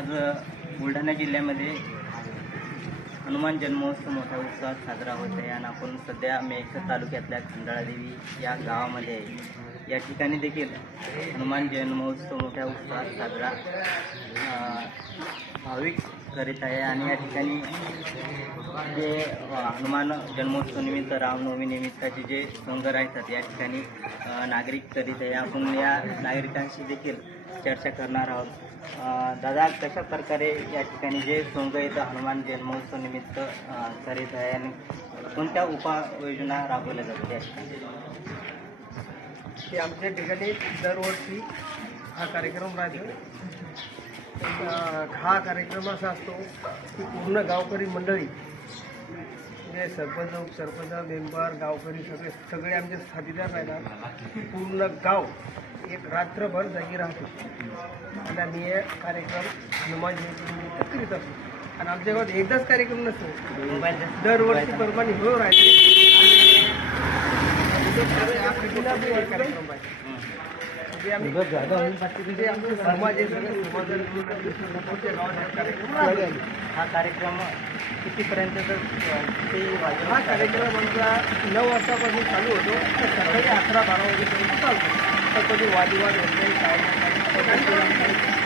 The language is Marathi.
आज बुलढाणा जिल्ह्यामध्ये हनुमान जन्मोत्सव मोठ्या उत्साहात साजरा होत आहे आणि आपण सध्या मेळघाट तालुक्यातल्या खंडाळादेवी या गावामध्ये आहे। या ठिकाणी देखील हनुमान जन्मोत्सव मोठ्या उत्साहात साजरा भाविक करीत आहे आणि या ठिकाणी जे हनुमान जन्मोत्सव निमित्त रामनवमी निमित्ताचे जे सोंग राहतात या ठिकाणी नागरिक करीत आहे। आपण या नागरिकांशी देखील चर्चा करणार आहोत। दादा, कशा प्रकारे या ठिकाणी जे सोंग येतं हनुमान जन्मोत्सव निमित्त करीत आहे आणि कोणत्या उपाययोजना राबवल्या जातात या ठिकाणी? आमच्या ठिकाणी दरवर्षी हा कार्यक्रम राहतो। हा कार्यक्रम असा असतो की पूर्ण गावकरी मंडळी म्हणजे सरपंच उपसरपंच मेंबर गावकरी सगळे आमचे साथीदार राहतात की पूर्ण गाव एक रात्रभर जागी राहतो आणि आम्ही हे कार्यक्रम हनुमान जयंतीनिमित्त करीत असतो। आणि आमच्या गावात एकदाच कार्यक्रम नसतो, दरवर्षी प्रमाणे हो राहते आणि कार्यक्रम पाहिजे म्हणजे आमचे समाज आहे सगळे कार्यक्रम। हा कार्यक्रम कितीपर्यंत हा कार्यक्रम आमचा 9 वाजतापासून चालू होतो तर सकाळी 11-12 वाजेपर्यंत चालतो। तर कधी वादविवाद होत नाही, काय नाही,